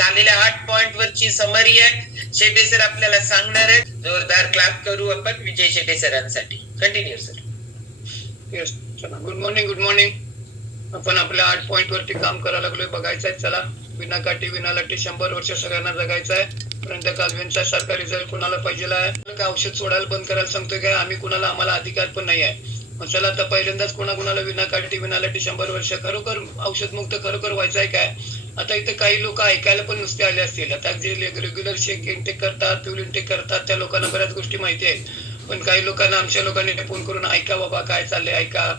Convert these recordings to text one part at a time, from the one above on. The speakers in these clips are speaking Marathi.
झालेल्या आठ पॉइंट वरची समरी आहे. शेटे सर आपल्याला सांगणार आहेत. जोरदार क्लास करू आपण विजय शेटे सरांसाठी. कंटिन्यू सर येस चला. गुड मॉर्निंग गुड मॉर्निंग आपण आपल्या आठ पॉइंट वरती काम करायला लागलोय. बघायचं आहे चला. विना काठी विना लाठी शंभर वर्ष सगळ्यांना जगायचं आहे पर्यंत कालव्यांचा सारखा रिझल्ट कुणाला पाहिजे आहे? काय औषध सोडायला बंद करायला सांगतोय काय? आम्ही कुणाला आम्हाला अधिकार पण नाही आहे. चला आता पहिल्यांदाच कोणा कुणाला विना काठी विना शंभर वर्ष खरोखर औषध मुक्त खरोखर व्हायचं आहे काय? आता इथे काही लोक ऐकायला पण नुसते आले असतील. आता जे रेग्युलर शेक इंटेक करतात फ्युल इंटेक करतात त्या लोकांना बऱ्याच गोष्टी माहिती आहेत. पण काही लोकांना आमच्या लोकांनी फोन करून ऐका बाबा काय चाललंय ऐका.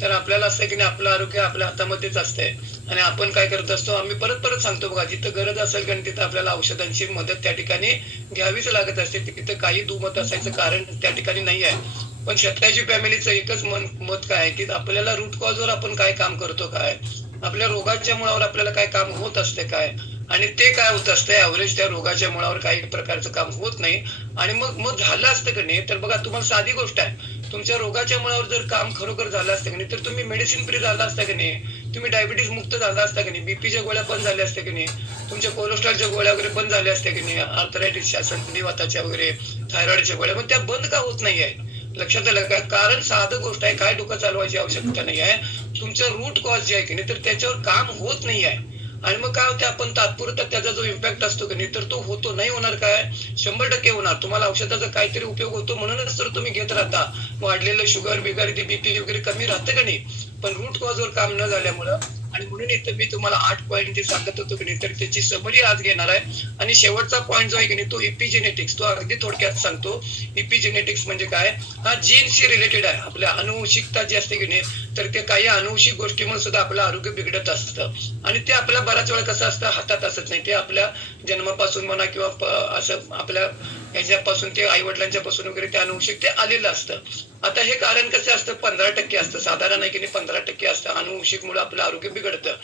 तर आपल्याला असं की नाही आपलं आरोग्य आपल्या हातामध्येच असतंय. आणि आपण काय करत असतो आम्ही परत परत सांगतो बघा जिथं गरज असेल कारण तिथं आपल्याला औषधांची मदत त्या ठिकाणी घ्यावीच लागत असते. तिथं काही दुमत असायचं कारण त्या ठिकाणी नाही आहे. पण शेतकऱ्याची फॅमिलीचं एकच मन मत काय आहे की आपल्याला रूट कॉजवर आपण काय काम करतो काय? आपल्या रोगाच्या मुळावर आपल्याला काय काम होत असते काय? आणि ते काय होत असतंय ऍव्हरेज त्या रोगाच्या मुळावर काही प्रकारचं काम होत नाही. आणि मग मग झालं असतं की नाही? तर बघा तुम्हाला साधी गोष्ट आहे. तुमच्या रोगाच्या मुळावर जर काम खरोखर झालं असतं की नाही तर तुम्ही मेडिसिन फ्री झाला असता की नाही? तुम्ही डायबिटीज मुक्त झाला असता की नाही? बीपीच्या गोळ्या बंद झाल्या असत्या की नाही? तुमच्या कोलेस्ट्रॉलच्या गोळ्या वगैरे बंद झाल्या असत्या की नाही? आर्थरायटिसच्या संधिवाताच्या वगैरे थायरॉइडच्या गोळ्या पण त्या बंद का होत नाही आहे लक्षात आलं का कारण साधं गोष्ट आहे काय डोकं चालवायची आवश्यकता नाही आहे तुमचं रूट कॉज जे आहे की नाही तर त्याच्यावर काम होत नाही आहे. आणि मग काय होतं आपण तात्पुरता त्याचा जो इम्पॅक्ट असतो की नाही तर तो होतो नाही होणार काय? शंभर टक्के होणार. तुम्हाला औषधाचा काहीतरी उपयोग होतो म्हणूनच तर तुम्ही घेत राहता. वाढलेलं शुगर बिगर ते बीपी वगैरे कमी राहतं का नाही? पण रूट कॉजवर काम न झाल्यामुळं आणि म्हणून इथं मी तुम्हाला आठ पॉईंट जे सांगत होतो की नाही तर त्याची समरी आज घेणार आहे. आणि शेवटचा पॉईंट जो आहे की नाही तो इपिजेनेटिक्स तो अगदी थोडक्यात सांगतो. इपिजेनेटिक्स म्हणजे काय? हा जीनशी रिलेटेड आहे. आपल्या अनुवंशिकता जी असते की नाही तर ते काही अनुवंशिक गोष्टीमुळे सुद्धा आपलं आरोग्य बिघडत असतं. आणि ते आपल्या बऱ्याच वेळा कसं असतं हातात असत नाही. ते आपल्या जन्मापासून म्हणा किंवा असं आपल्या ह्याच्यापासून ते आई वडिलांच्या पासून वगैरे ते अनुवंशिक ते आलेलं असतं. आता हे कारण कसं असतं पंधरा टक्के असतं. साधारण आहे की नाही पंधरा टक्के असतं. अनुवंशिक मुळे आपलं आरोग्य बिघडतं.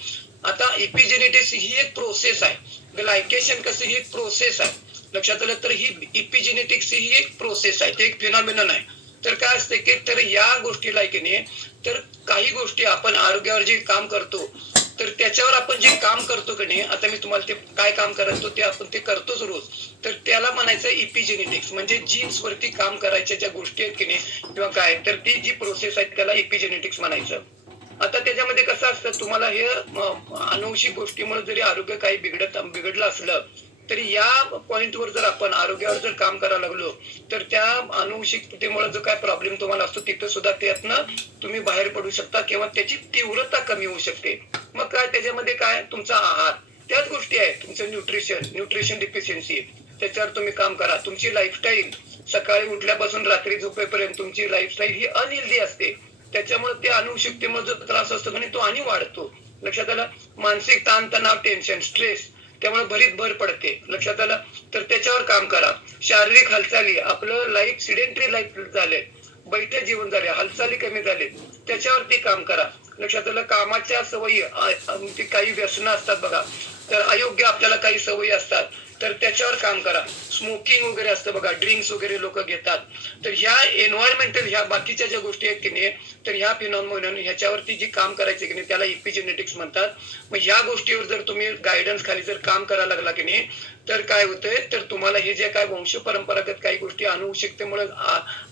आता इपिजेनेटिक्स ही एक प्रोसेस आहे. ग्लायकेशन कसं ही एक प्रोसेस आहे. लक्षात आलं तर ही इपिजेनेटिक्स ही एक प्रोसेस आहे. ते एक फिनॉमिनन आहे. तर काय असते की तर या गोष्टीला आहे की नाही तर काही गोष्टी आपण आरोग्यावर जे काम करतो तर त्याच्यावर आपण जे काम करतो की नाही आता मी तुम्हाला ते काय काम करतो ते आपण ते करतोच रोज. तर त्याला म्हणायचं इपिजेनेटिक्स म्हणजे जीन्स वरती काम करायच्या ज्या गोष्टी आहेत की नाही किंवा काय तर ती जी प्रोसेस आहे त्याला इपिजेनेटिक्स म्हणायचं. आता त्याच्यामध्ये कसं असतं तुम्हाला हे अनुवंशिक गोष्टीमुळे जरी आरोग्य काही बिघडत बिघडलं असलं तरी या पॉईंटवर जर आपण आरोग्यावर जर काम करायला लागलो तर त्या अनुवंशिकतेमुळे जो काय प्रॉब्लेम तुम्हाला असतो तिथं सुद्धा त्यातनं तुम्ही बाहेर पडू शकता किंवा त्याची तीव्रता कमी होऊ शकते. मग काय त्याच्यामध्ये काय? तुमचा आहार. त्याच गोष्टी आहेत. तुमचं न्यूट्रिशन न्यूट्रिशन डिफिशियन्सी त्याच्यावर तुम्ही काम करा. तुमची लाईफस्टाईल सकाळी उठल्यापासून रात्री झोपेपर्यंत तुमची लाईफस्टाईल ही अनहेल्दी असते. त्याच्यामुळे ते अनुवंशिकतेमुळे जो त्रास असतो आणि तो आणि वाढतो. लक्षात आला? मानसिक ताणतणाव टेन्शन स्ट्रेस त्यामुळे बरीच भर पडते. लक्षात आलं? तर त्याच्यावर काम करा. शारीरिक हालचाली आपलं लाईफ सिडेंटरी लाईफ झाले. बैठे जीवन झाले हालचाली कमी झाले त्याच्यावरती काम करा. लक्षात आलं? कामाच्या सवयी काही व्यसनं असतात बघा. तर अयोग्य आपल्याला काही सवयी असतात. तर त्याच्यावर काम करा. स्मोकिंग वगैरे असतं बघा ड्रिंक्स वगैरे लोक घेतात. तर ह्या एन्व्हायरमेंटल ह्या बाकीच्या ज्या गोष्टी आहेत की नाही तर ह्या फिनॉमिनन ह्याच्यावरती जी काम करायचे की नाही त्याला इपिजेनेटिक्स म्हणतात. मग ह्या गोष्टीवर जर तुम्ही गायडन्स खाली जर काम करायला लागला की नाही तर काय होतंय? तर तुम्हाला हे जे काय वंश परंपरागत काही गोष्टी अनुवंशिकतेमुळे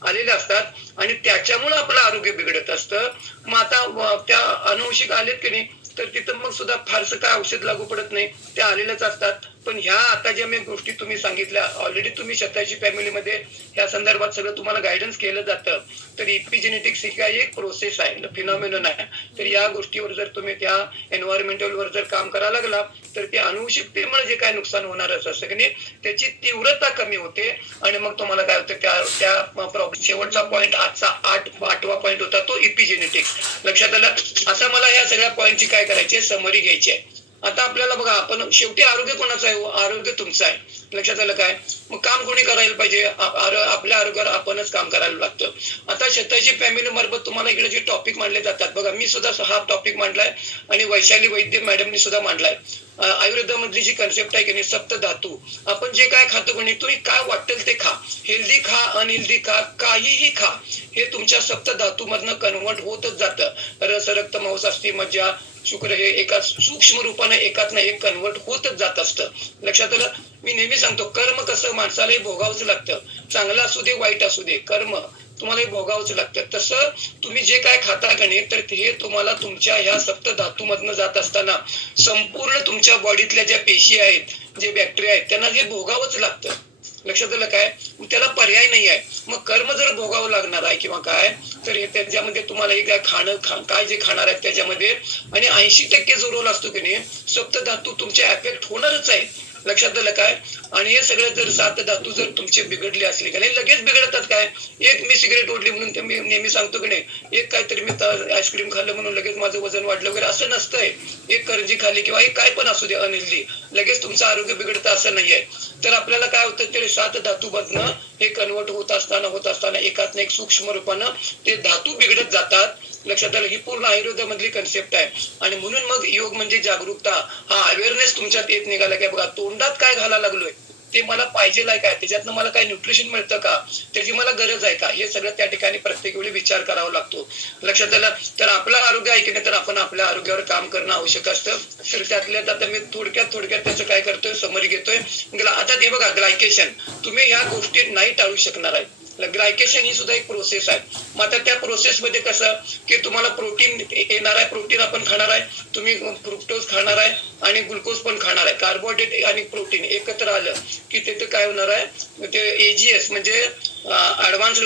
आलेल्या असतात आणि त्याच्यामुळे आपलं आरोग्य बिघडत असतं. मग आता त्या अनुवंशिक आलेत की नाही तर तिथं मग सुद्धा फारसं काय औषध लागू पडत नाही. ते आलेल्याच असतात. पण ह्या आता ज्या मी गोष्टी तुम्ही सांगितल्या ऑलरेडी तुम्ही स्वतःची फॅमिलीमध्ये ह्या संदर्भात सगळं तुम्हाला गायडन्स केलं जातं. तर इपिजेनेटिक्स ही काही एक प्रोसेस आहे फिनॉमिनन आहे. तर या गोष्टीवर जर तुम्ही त्या एन्व्हायरमेंटल वर जर काम करायला लागला तर ते अनुवंशिकतेमुळे जे काय नुकसान होणारच असं की नाही त्याची तीव्रता कमी होते. आणि मग तुम्हाला काय होतं त्या त्या प्रॉब्लेम शेवटचा पॉईंट आजचा आठ आठवा पॉईंट होता तो इपिजेनेटिक्स लक्षात आलं? आता मला या सगळ्या पॉईंटची काय करायची समरी घ्यायची आहे. आता आपल्याला बघा आपण शेवटी आरोग्य कोणाचं आहे? आरोग्य तुमचं आहे. लक्षात आलं काय? मग काम कोणी करायला पाहिजे? आपल्या आरोग्यावर आपणच काम करायला लागतं. आता शेताची फॅमिली मार्फत तुम्हाला इकडे जे टॉपिक मांडले जातात बघा मी सुद्धा हा टॉपिक मांडलाय आणि वैशाली वैद्य मॅडमनी सुद्धा मांडलाय. आयुर्वेदामधली जी कन्सेप्ट आहे की नाही सप्त धातू. आपण जे काय खातो कोणी तुम्ही काय वाटेल ते खा. हेल्दी खा अनहेल्दी खा काहीही खा. हे तुमच्या सप्त धातू मधनं कन्वर्ट होतच जातं. रस रक्त मांस अस्थि मज्जा शुक्र हे एका सूक्ष्म रूपाने एकात एक कन्वर्ट होतच जात असतं. लक्षात आलं? मी नेहमी सांगतो कर्म कसं माणसालाही भोगावंच लागतं. चांगलं असू दे वाईट असू दे कर्म तुम्हालाही भोगावंच लागतं. तसं तुम्ही जे काय खाता का नाही तर हे तुम्हाला तुमच्या ह्या सप्त धातूमधनं जात असताना संपूर्ण तुमच्या बॉडीतल्या ज्या पेशी आहेत जे बॅक्टेरिया आहेत त्यांना हे भोगावंच लागतं. लक्षात आलं काय? त्याला पर्याय नाही आहे. मग कर्म जर भोगावं लागणार आहे किंवा काय तर हे त्याच्यामध्ये तुम्हाला हे काय खाणं खा काय जे खाणार आहेत त्याच्यामध्ये आणि ऐंशी टक्के जो रोल असतो की नाही सप्त धातू तुमच्या अफेक्ट होणारच आहे. लक्षात आलं काय? आणि हे सगळे जर सात धातू जर तुमचे बिघडले असले का नाही लगेच बिघडतात काय? एक मी सिगरेट ओढली म्हणून ते मी नेहमी सांगतो की नाही एक काहीतरी मी आईस्क्रीम खाल्लं म्हणून लगेच माझं वजन वाढलं वगैरे असं नसतंय. एक करंजी खाली किंवा एक काय पण असू दे अनिलली लगेच तुमचं आरोग्य बिघडतं असं नाहीये. तर आपल्याला काय होतं ते सात धातू मधनं हे कन्वर्ट होत असताना होत असताना एकात एक सूक्ष्म रूपानं ते धातू बिघडत जातात. लक्षात आलं ही पूर्ण आयुर्वेदामधली कन्सेप्ट आहे. आणि म्हणून मग योग म्हणजे जागरूकता. हा अवेअरनेस तुमच्यात येत निघाला काय बघा तोंडात काय घाला लागलोय? ते मला पाहिजे काय? त्याच्यातनं मला काय न्यूट्रिशन मिळतं का? त्याची मला गरज आहे का? हे सगळं त्या ठिकाणी प्रत्येक वेळी विचार करावा लागतो. लक्षात आलं? तर आपलं आरोग्य आहे की नाही? तर आपण आपल्या आरोग्यावर काम करणं आवश्यक असतं. तर त्यातल्या आता मी थोडक्यात थोडक्यात त्याचं काय करतोय? समरी घेतोय. आता ते बघा ग्लायकेशन तुम्ही ह्या गोष्टी नाही टाळू शकणार आहे. ग्लायकेशन ही सुद्धा एक प्रोसेस आहे. मग आता त्या प्रोसेस मध्ये कसं की तुम्हाला प्रोटीन येणार आहे प्रोटीन आपण खाणार आहे तुम्ही फ्रुक्टोज खाणार आहे आणि ग्लुकोज पण खाणार आहे. कार्बोहायड्रेट आणि प्रोटीन एकत्र आलं की तिथे काय होणार आहे? ते एजीएस म्हणजे ऍडव्हान्स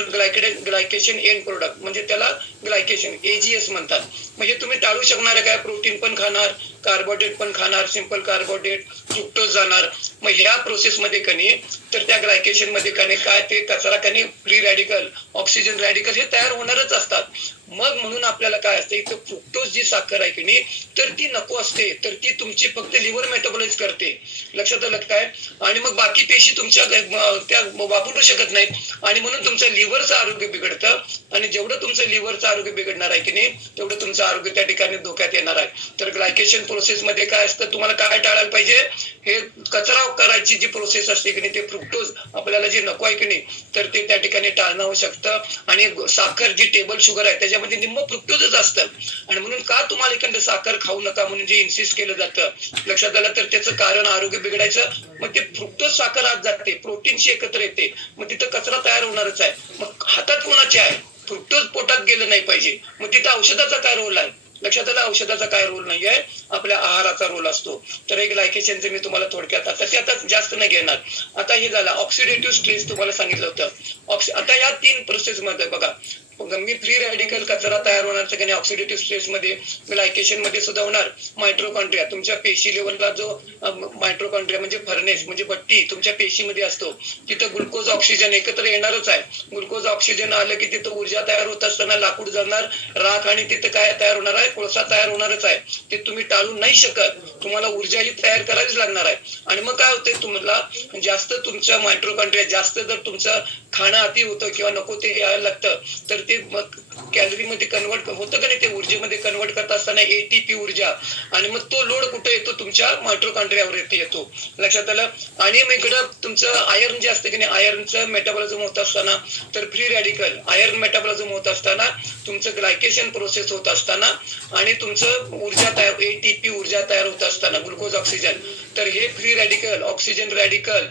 ग्लायकेशन एन प्रोडक्ट म्हणजे त्याला ग्लायकेशन एजीएस म्हणतात. म्हणजे तुम्ही टाळू शकणार काय? प्रोटीन पण खाणार कार्बोहायड्रेट पण खाणार सिंपल कार्बोहायड्रेट फ्रुक्टोज जाणार. मग ह्या प्रोसेस मध्ये कनी तर त्या ग्लायकेशनमध्ये कनी काय ते कचरा कनी फ्री रॅडिकल ऑक्सिजन रॅडिकल हे तयार होणारच असतात. मग म्हणून आपल्याला काय असतं इथं फ्रुक्टोज जी साखर आहे की नाही तर ती नको असते. तर ती तुमची फक्त लिव्हर मेटाबॉलाइज करते. लक्षात आलं काय? आणि मग बाकी पेशी तुमच्या त्या वापरू शकत नाहीत. आणि म्हणून तुमचं लिव्हरचं आरोग्य बिघडतं. आणि जेवढं तुमचं लिव्हरचं आरोग्य बिघडणार आहे की नाही तेवढं तुमचं आरोग्य त्या ठिकाणी धोक्यात येणार आहे. तर ग्लायकेशन प्रोसेस मध्ये काय असतं तुम्हाला काय टाळायला पाहिजे? हे कचरा करायची जी प्रोसेस असते की नाही ते फ्रुक्टोज आपल्याला जे नको आहे की नाही तर ते त्या ठिकाणी टाळणं आवश्यकतं आणि साखर जी टेबल शुगर आहे त्याच्या त्याच्यामध्ये निम्म फ्रुक्टोजच असतं. आणि म्हणून का तुम्हाला एखादं साखर खाऊ नका म्हणून जे इन्सिस्ट केलं जातं? लक्षात आलं तर त्याचं कारण आरोग्य बिघडायचं. मग ते फ्रुक्टोज साखर आत जाते. प्रोटीनशी एकत्र येते. मग तिथं कचरा तयार होणारच आहे. मग हातात कोणाचे आहे? फ्रुक्टोज पोटात गेलं नाही पाहिजे. मग तिथं औषधाचा काय रोल आहे? लक्षात आलं औषधाचा काय रोल नाही आहे? आपल्या आहाराचा रोल असतो. तर एक लायकेशनचे मी तुम्हाला थोडक्यात आता ते आता जास्त नाही घेणार. आता हे झालं. ऑक्सिडेटिव्ह स्ट्रेस तुम्हाला सांगितलं होतं. ऑक्सि आता या तीन प्रोसेस मध्ये बघा. मी फ्री रॅडिकल कचरा तयार होणार सगळ्यांनी ऑक्सिडेटिव्ह स्ट्रेस मध्ये ग्लायकेशनमध्ये सुद्धा होणार मायट्रोकॉन्ड्रिया तुमच्या पेशी लेवलला जो मायट्रोकॉन्ड्रिया म्हणजे फर्नेस म्हणजे भट्टी तुमच्या पेशीमध्ये असतो. तिथं ग्लुकोज ऑक्सिजन एकत्र येणारच आहे. ग्लुकोज ऑक्सिजन आलं की तिथं ऊर्जा तयार होत असताना लाकूड जाणार राख आणि तिथं काय तयार होणार आहे? कोळसा तयार होणारच आहे. ते तुम्ही टाळू नाही शकत. तुम्हाला ऊर्जा ही तयार करावीच लागणार आहे. आणि मग काय होतंय तुम्हाला जास्त तुमच्या मायट्रोकॉन्ड्रिया जास्त जर तुमचं खाणं अति होतं किंवा नको ते यायला लागतं तर ते मग कॅलरी मध्ये कन्वर्ट होतं का नाही ते ऊर्जेमध्ये कन्वर्ट करत असताना एटीपी ऊर्जा. आणि मग तो लोड कुठे येतो? तुमच्या मायट्रोकांड्रियावर येते येतो. लक्षात आलं? आणि मग इकडं तुमचं आयर्न जे असतं की नाही आयर्नचं मेटाबॉलिझम होत असताना तर फ्री रॅडिकल आयर्न मेटाबॉलिझम होत असताना तुमचं ग्लायकेशन प्रोसेस होत असताना आणि तुमचं ऊर्जा तयार एटीपी ऊर्जा तयार होत असताना ग्लुकोज ऑक्सिजन तर हे फ्री रॅडिकल ऑक्सिजन रॅडिकल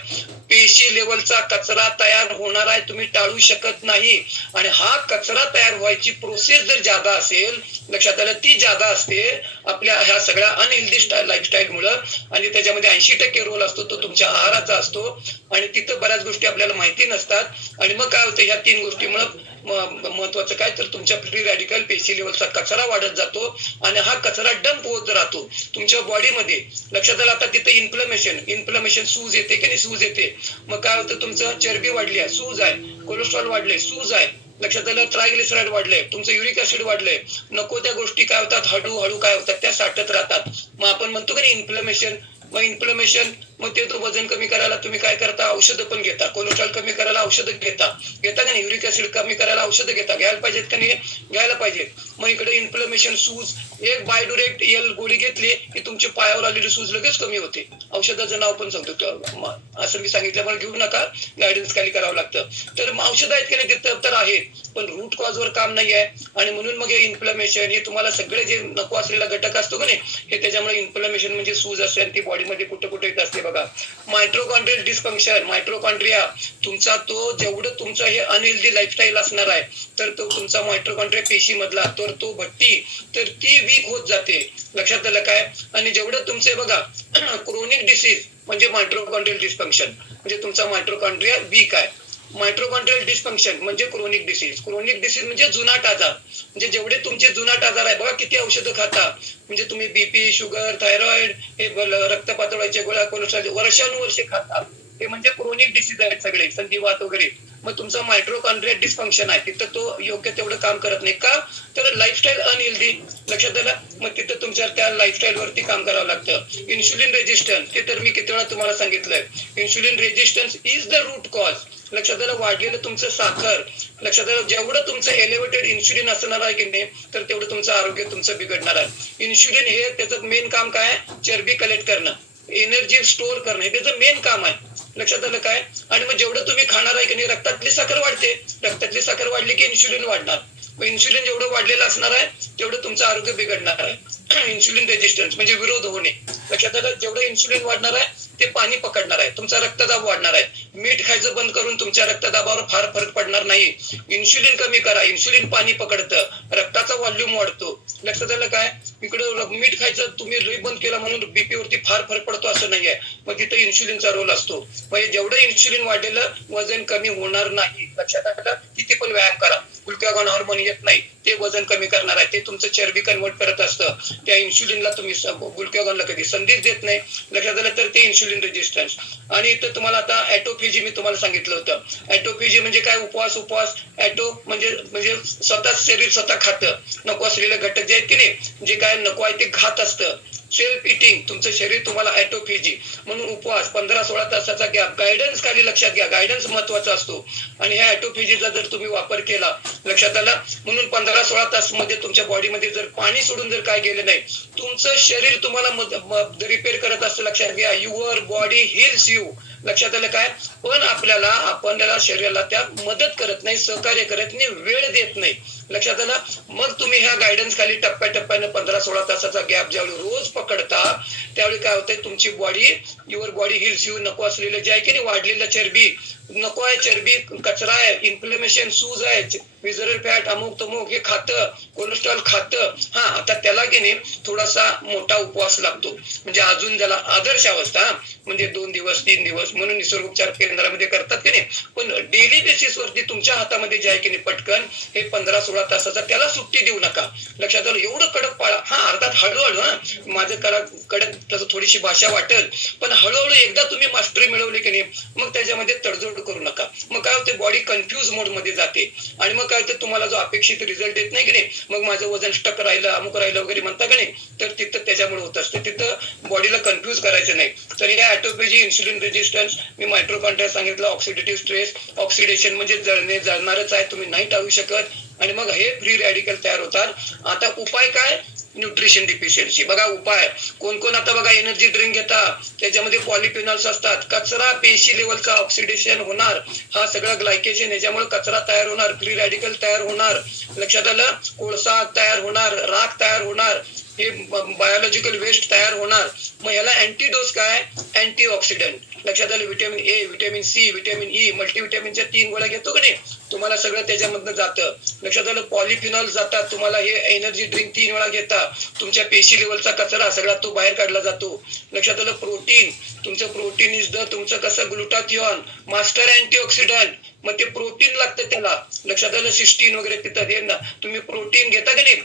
पेशी लेवलचा कचरा तयार होणार आहे तुम्ही टाळू शकत नाही. आणि हा कचरा कचरा तयार व्हायची प्रोसेस जर जादा असेल लक्षात आलं ती जादा असते आपल्या ह्या सगळ्या अनहेल्दी स्टाईल लाईफस्टाईल मुळे आणि त्याच्यामध्ये ऐंशी टक्के रोल असतो तो तुमच्या आहाराचा असतो आणि तिथं बऱ्याच गोष्टी आपल्याला माहिती नसतात. आणि मग काय होतं ह्या तीन गोष्टीमुळे महत्वाचं काय तर तुमच्या फ्री रॅडिकल पेशी लेवलचा कचरा वाढत जातो आणि हा कचरा डंप होत राहतो. तुमच्या बॉडीमध्ये लक्षात आलं आता तिथे इन्फ्लमेशन इन्फ्लमेशन सूज येते की नाही सूज येते. मग काय होतं तुमचं चरबी वाढली आहे सूज आहे कोलेस्ट्रॉल वाढले सूज आहे. लक्षात आलं ट्रायग्लिसराइड वाढले तुमचं युरिक ऍसिड वाढले. नको त्या गोष्टी काय होतात हळूहळू काय होतात त्या साठत राहतात. मग आपण म्हणतो की इन्फ्लमेशन मग इन्फ्लमेशन मग ते तो वजन कमी करायला तुम्ही काय करता? औषधं पण घेता. कोलेस्ट्रॉल कमी करायला औषधं घेता. घेता का नाही? युरिक ऍसिड कमी करायला औषधं घेता. घ्यायला पाहिजेत का नाही? घ्यायला पाहिजेत. मग इकडे इन्फ्लमेशन सूज एक बायडुरेक्ट एल गोळी घेतली की तुमची पायावर आलेली सूज लगेच कमी होते. औषधाचं नाव पण सांगतो. असं मी सांगितल्यामुळे घेऊ नका. गायडन्स खाली करावं लागतं. तर मग औषधं आहेत की नाही? तर आहे पण रूट कॉज वर काम नाही आहे. आणि म्हणून मग हे इन्फ्लमेशन हे तुम्हाला सगळे जे नको असलेला घटक असतो का नाही? हे त्याच्यामुळे इन्फ्लमेशन म्हणजे सूज असते आणि ती बॉडीमध्ये कुठं कुठे येत असते बघा. मायट्रोकॉन्ड्रियल डिस्फंक्शन मायट्रोकॉन्ड्रिया तुमचा तो जेवढं तुमचं हे अनहेल्दी लाईफस्टाईल असणार आहे तर तो तुमचा मायट्रोकॉन्ड्रिया पेशी मधला तर तो भट्टी तर ती वीक होत जाते. लक्षात आलं काय? आणि जेवढं तुमचे बघा क्रोनिक डिसीज म्हणजे मायट्रोकॉन्ड्रियल डिस्फंक्शन म्हणजे तुमचा मायट्रोकॉन्ड्रिया वीक आहे. मायट्रोकॉन्ट्रियल डिस्फंक्शन म्हणजे क्रोनिक डिसीज क्रोनिक डिसीज म्हणजे जुनाट आजार म्हणजे जेवढे तुमचे जुनाट आजार आहे बघा किती औषधं खाता. म्हणजे तुम्ही बीपी शुगर थायरॉइड हे रक्त पातळाचे गोळ्या कोलेस्ट्रॉल वर्षानुवर्षे खाता. हे म्हणजे क्रोनिक डिसीज आहेत सगळे संधिवात वगैरे. मग तुमचा मायक्रोकॉन्ड्रिया डिस्फंक्शन आहे. तिथं तो योग्य तेवढं काम करत नाही. का? तर लाईफस्टाईल अनहेल्दी लक्षात आलं? मग तिथं तुमच्या त्या लाईफस्टाईल वरती काम करावं लागतं. इन्शुलिन रेजिस्टन्स ते तर मी किती वेळा तुम्हाला सांगितलंय. Insulin resistance is the root cause लक्षात आलं? वाढलेलं तुमचं साखर. लक्षात आलं? जेवढं तुमचं एलिव्हेटेड इन्शुलिन असणार आहे की नाही तर तेवढं तुमचं आरोग्य तुमचं बिघडणार आहे. इन्शुलिन हे त्याचं मेन काम काय? आहे? चरबी कलेक्ट करणं. एनर्जी स्टोअर करणं. हे त्याचं मेन काम आहे. लक्षात आलं काय? आणि मग जेवढं तुम्ही खाणार आहे की नाही रक्तातली साखर वाढते. रक्तातली साखर वाढली की इन्शुलिन वाढणार. मग इन्शुलिन जेवढं वाढलेलं असणार आहे तेवढं तुमचं आरोग्य बिघडणार आहे. इन्शुलिन रेजिस्टन्स म्हणजे विरोध होणे. लक्षात आलं? जेवढं इन्शुलिन वाढणार आहे ते पाणी पकडणार आहे तुमचा रक्तदाब वाढणार आहे. मीठ खायचं बंद करून तुमच्या रक्तदाबावर फार फरक पडणार नाही. इन्शुलिन कमी करा. इन्शुलिन पाणी पकडतं. रक्ताचा व्हॉल्यूम वाढतो. लक्षात आलं काय? इकडं मीठ खायचं तुम्ही रुई बंद केलं म्हणून बीपी वरती फार फरक पडतो असं नाहीये. मग तिथं इन्शुलिनचा रोल असतो. म्हणजे जेवढं इन्शुलिन वाढलेलं वजन कमी होणार नाही. लक्षात आलं? किती पण व्यायाम करा. ग्लुकॅगॉन हार्मोन येत नाही. ते वजन कमी करणार आहे. ते तुमचं चरबी कन्वर्ट करत असतं. त्या इन्शुलिनला तुम्ही ग्लुकॅगॉनला कधी संधीच देत नाही. लक्षात आलं तर ते इन्शुलिन रेजिस्टन्स आणि इथं तुम्हाला आता ॲटोफिजी मी तुम्हाला सांगितलं होतं. ॲटोफिजी म्हणजे काय? उपवास उपवास. ॲटो म्हणजे म्हणजे स्वतः शरीर स्वतः खातं. नको असलेले घटक जे आहेत की नाही जे काय नको आहे ते खात असतं. सेल्फ इटिंग तुमचं शरीर तुम्हाला ऍटोफिजी म्हणून उपवास पंधरा सोळा तासाचा गॅप गायडन्स खाली लक्षात घ्या. गायडन्स महत्त्वाचा असतो. आणि ह्या ॲटोफिजीचा जर तुम्ही वापर केला लक्षात आला? म्हणून पंधरा सोळा तासमध्ये तुमच्या बॉडीमध्ये जर पाणी सोडून जर काय गेलं नाही तुमचं शरीर तुम्हाला रिपेअर करत असतं. लक्षात घ्या. युअर बॉडी हिल्स यू लक्षात आलं काय? पण आपल्याला आपल्याला शरीराला त्या मदत करत नाही सहकार्य करत नाही वेळ देत नाही. लक्षात आलं? मग तुम्ही ह्या गायडन्स खाली टप्प्याटप्प्यानं पंधरा सोळा तासाचा गॅप ज्यावेळी रोज पकडता त्यावेळी काय होतंय? तुमची body your body heals you नको असलेलं जे आहे की नाही वाढलेलं चरबी. नको आहे चरबी कचरा आहे इन्फ्लेमेशन सूज आहे. विजरल फॅट अमुक तमुक हे खातं कोलेस्ट्रॉल खातं. हा आता त्याला की नाही थोडासा मोठा उपवास लागतो. म्हणजे अजून त्याला आदर्श अवस्था म्हणजे दोन दिवस तीन दिवस म्हणून निसर्गोपचार केंद्रामध्ये करतात की नाही. पण डेली बेसिस वरती तुमच्या हातामध्ये जे आहे की नाही पटकन हे पंधरा सोळा तासाचा त्याला सुट्टी देऊ नका. लक्षात आलं एवढं कडक पाळा. हा अर्थात हळूहळू हा माझं करा कडक तसं थोडीशी भाषा वाटेल पण हळूहळू एकदा तुम्ही मास्टरी मिळवली की नाही मग त्याच्यामध्ये तडजोड करू नका. मग काय होते बॉडी कन्फ्युज मोडमध्ये जाते. आणि मग काय होतं तुम्हाला जो अपेक्षित रिझल्ट येत नाही की नाही मग माझं वजन स्टक राहिलं अमुक राहिलं वगैरे म्हणता का नाही तर तिथं त्याच्यामुळे होत असते. तिथं बॉडीला कन्फ्युज करायचं नाही. तर या ॲटोपॅजी इन्सुलिन रेजिस्टन्स मी मायट्रोकॉन्ड्रिया सांगितलं ऑक्सिडेटिव्ह स्ट्रेस ऑक्सिडेशन म्हणजे जळणे जळणारच आहे तुम्ही नाही टाळू शकत. आणि मग हे फ्री रॅडिकल तयार होतात. आता उपाय काय? न्यूट्रिशन डिफिशियन्सी बघा उपाय. कोण कोण आता बघा एनर्जी ड्रिंक घेतात त्याच्यामध्ये पॉलिफिनॉल्स असतात. कचरा पेशी लेवलचा ऑक्सिडेशन होणार. हा सगळा ग्लायकेशन याच्यामुळे कचरा तयार होणार फ्री रॅडिकल तयार होणार. लक्षात आलं? कोळसा तयार होणार राख तयार होणार. हे बायोलॉजिकल वेस्ट तयार होणार. मग याला अँटीडोस काय? अँटी ऑक्सिडंट लक्षात आलं? Vitamin A vitamin C vitamin E मल्टीव्हिटॅमिनच्या तीन गोळ्या घेतो का नाही? तुम्हाला सगळं त्याच्यामधनं जातं. लक्षात आलं पॉलिफिनॉल जातात. तुम्हाला हे एनर्जी ड्रिंक तीन वेळा घेता. तुमच्या पेशी लेवलचा कचरा सगळा तो बाहेर काढला जातो. लक्षात आलं प्रोटीन तुमचं प्रोटीन इज द तुमचं कसं ग्लुटाथिऑन मास्टर अँटीऑक्सिडंट मग ते प्रोटीन लागतं त्याला. लक्षात आलं? सिस्टीन वगैरे तिथं हे ना तुम्ही प्रोटीन घेता का नाही?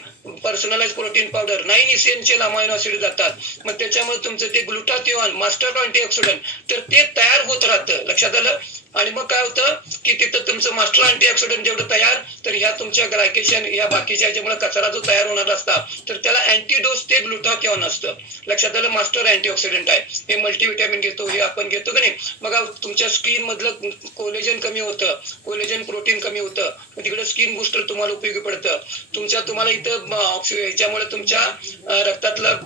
Personalise protein powder nine essential amino acid जातात. मग त्याच्यामुळे तुमचं ते ग्लुटाथिओन मास्टर अँटीऑक्सिडंट तर ते तयार होत राहतं. लक्षात आलं? आणि मग काय होतं? की तिथं तुमचं मास्टर अँटीऑक्सिडंट जेवढं तयार तर ह्या तुमच्या ग्लायकेशन या बाकीच्या याच्यामुळे कचरा जो तयार होणार असता तर त्याला अँटीडोस ते ग्लुटाथिओन असतं. लक्षात आलं? मास्टर अँटीऑक्सिडंट आहे. हे मल्टीव्हिटॅमिन घेतो हे आपण घेतो की नाही? बघा तुमच्या स्किन मधलं कोलेजन कमी होतं. कोलेजन प्रोटीन कमी होतं. तिकडे स्किन बुस्टर तुम्हाला उपयोगी पडतं. तुमच्या तुम्हाला इथं म, याच्यामुळे ह्याच्यामुळे तुमच्या रक्तातलं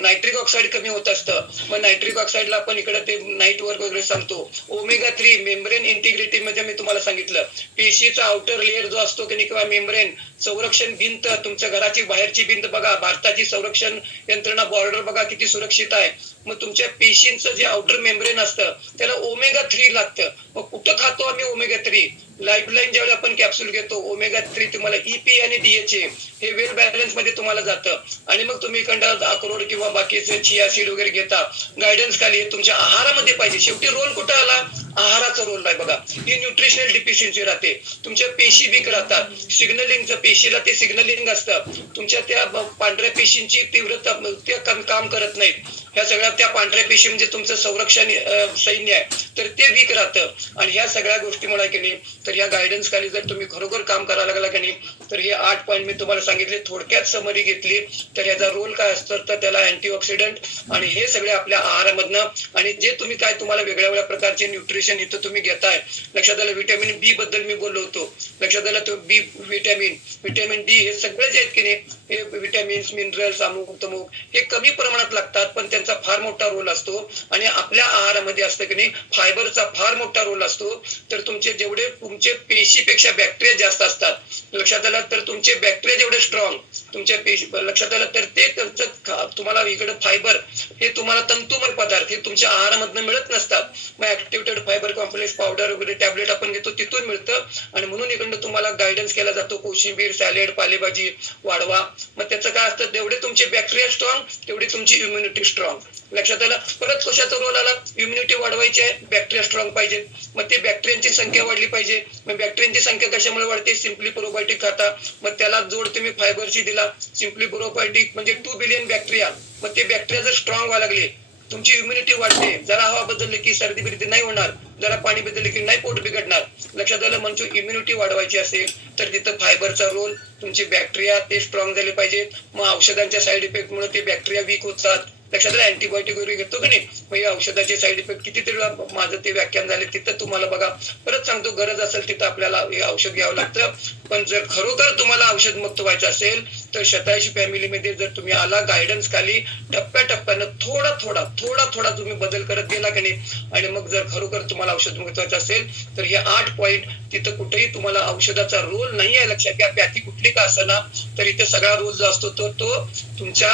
नायट्रिक ऑक्साईड कमी होत असतं. मग नायट्रिक ऑक्साईडला आपण इकडे ते नाईट वर्क वगैरे सांगतो. ओमेगा थ्री मेम्ब्रेन इंटिग्रिटी मध्ये मी तुम्हाला सांगितलं. पेशीचा आउटर लेअर जो असतो की नाही किंवा मेम्ब्रेन संरक्षण भिंत तुमच्या घराची बाहेरची भिंत बघा भारताची संरक्षण यंत्रणा बॉर्डर बघा किती सुरक्षित आहे. मग तुमच्या पेशींचं जे आउटर मेम्ब्रेन असतं त्याला ओमेगा थ्री लागतं. मग कुठं खातो आम्ही ओमेगा थ्री लाईफलाईन ज्यावेळी आपण कॅप्सूल घेतो ओमेगा थ्री तुम्हाला ईपी आणि डीएचए हे वेल बॅलन्समध्ये तुम्हाला जातं. आणि मग तुम्ही इकडं अक्रोड किंवा बाकीचे चिया सीड वगैरे घेता. गायडन्स खाली तुमच्या आहारामध्ये पाहिजे. शेवटी रोल कुठं आला? आहाराचा रोल आहे बघा ही न्यूट्रिशनल डिफिशियन्सी राहते. तुमच्या पेशी बीक राहतात. सिग्नलिंगचं पेशीला ते सिग्नलिंग असतं. तुमच्या त्या पांढऱ्या पेशींची तीव्रता त्या काम करत नाहीत. ह्या सगळ्या त्या पांढऱ्या पेशी म्हणजे तुमचं संरक्षण सैन्य आहे. तर ते वीक राहतं. आणि ह्या सगळ्या गोष्टीमुळे मला की नाही तर या गायडन्स खाली जर तुम्ही खरोखर काम करायला लागला की नाही तर हे आठ पॉईंट मी तुम्हाला सांगितले थोडक्यात समरी घेतली तर ह्याचा रोल काय असतं तर त्याला अँटीऑक्सिडंट आणि हे सगळे आपल्या आहारामधनं आणि जे तुम्ही काय तुम्हाला वेगळ्या वेगळ्या प्रकारचे न्यूट्रिशन इथं तुम्ही घेताय. लक्षात आलं व्हिटॅमिन बी बद्दल मी बोललो होतो. लक्षात आलं तो बी व्हिटॅमिन व्हिटॅमिन डी हे सगळे जे आहेत की नाही हे विटॅमिन्स मिनरल्स अमुक तमुक हे कमी प्रमाणात लागतात पण त्यांचा फार मोठा रोल असतो. आणि आपल्या आहारामध्ये असतं की नाही फायबरचा फार मोठा रोल असतो. तर तुमचे जेवढे तुमचे पेशीपेक्षा बॅक्टेरिया जास्त असतात. लक्षात आलं तर तुमचे बॅक्टेरिया जेवढे स्ट्रॉंग तुमच्या पेशी लक्षात आलं तर ते त्यांचं तुम्हाला इकडे फायबर हे तुम्हाला तंतुमय पदार्थ हे तुमच्या आहारामधनं मिळत नसतात. मग ऍक्टिव्हेटेड फायबर कॉम्प्लेक्स पावडर वगैरे टॅबलेट आपण घेतो तिथून मिळतं. आणि म्हणून इकडनं तुम्हाला गायडन्स केला जातो कोशिंबीर सॅलेड पालेभाजी वाढवा. मग त्याचं काय असतं जेवढे तुमचे बॅक्टेरिया स्ट्रॉंग तेवढी तुमची इम्युनिटी स्ट्रॉंग लक्षात आलं? परत कशाचा रोल आला? इम्युनिटी वाढवायची आहे बॅक्टेरिया स्ट्रॉंग पाहिजे. मग ते बॅक्टेरियांची संख्या वाढली पाहिजे. मग बॅक्टेरियांची संख्या कशामुळे वाढते? सिम्पली प्रोबायोटिक खाता. मग त्याला जोड तुम्ही फायबरची दिला. सिम्पली प्रोबायोटिक म्हणजे टू बिलियन बॅक्टेरिया मग ते बॅक्टेरिया जर स्ट्रॉंग व्हायला लागले तुमची इम्युनिटी वाढते. जरा हवा बदलली की सर्दी बिर्दी नाही होणार. जरा पाणी बदलले की नाही पोट बिघडणार. लक्षात आलं म्हणजे इम्युनिटी वाढवायची असेल तर तिथं फायबरचा रोल तुमचे बॅक्टेरिया ते स्ट्रॉंग झाले पाहिजेत. मग औषधांच्या साईड इफेक्ट मुळे ते बॅक्टेरिया वीक होतात. लक्षात आलं अँटीबायोटिक वगैरे घेतो की नाही मग या औषधाचे साईड इफेक्ट कितीतरी वेळा माझं ते व्याख्यान झाले तिथं तुम्हाला बघा परत सांगतो गरज असेल तिथं आपल्याला हे औषध घ्यावं लागतं. पण जर खरोखर तुम्हाला औषध मुक्त व्हायचं असेल तर शतायशी फॅमिलीमध्ये जर तुम्ही आला गायडन्स खाली टप्प्याटप्प्यानं थोडा थोडा थोडा थोडा तुम्ही बदल करत गेला की नाही आणि मग जर खरोखर तुम्हाला औषध मुक्त व्हायचं असेल तर हे आठ पॉईंट तिथं कुठेही तुम्हाला औषधाचा रोल नाही आहे लक्षात घ्या. प्याती कुठली का असना तर इथे सगळा रोल जो असतो तो तो तुमच्या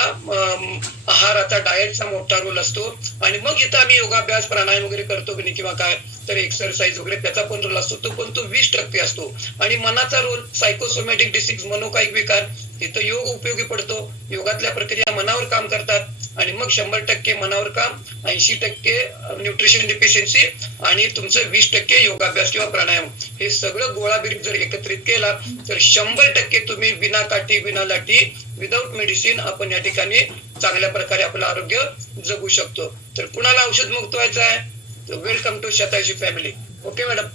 आहाराचा डाएटचा मोठा रोल असतो. आणि मग इथं आम्ही योगाभ्यास प्राणायाम वगैरे करतो की नाही किंवा काय तर एक्सरसाइज वगैरे त्याचा पण रोल असतो. तो पण तो वीस टक्के असतो. आणि मनाचा रोल सायकोसोमॅटिक डिसीज मनोकायिक विकार इथं योग उपयोगी पडतो. योगातल्या प्रक्रिया मनावर काम करतात. आणि मग शंभर टक्के मनावर काम ऐंशी टक्के न्यूट्रिशन डिफिशियन्सी आणि तुमचं वीस टक्के योगाभ्यास किंवा प्राणायाम. हे सगळं गोळाबिरीत जर एकत्रित केला तर शंभर टक्के तुम्ही विना काठी विना लाठी विदाऊट मेडिसिन आपण या ठिकाणी चांगल्या प्रकारे आपलं आरोग्य जगू शकतो. तर कुणाला औषध मुक्त व्हायचं आहे? Welcome to Shatayushi family okay madam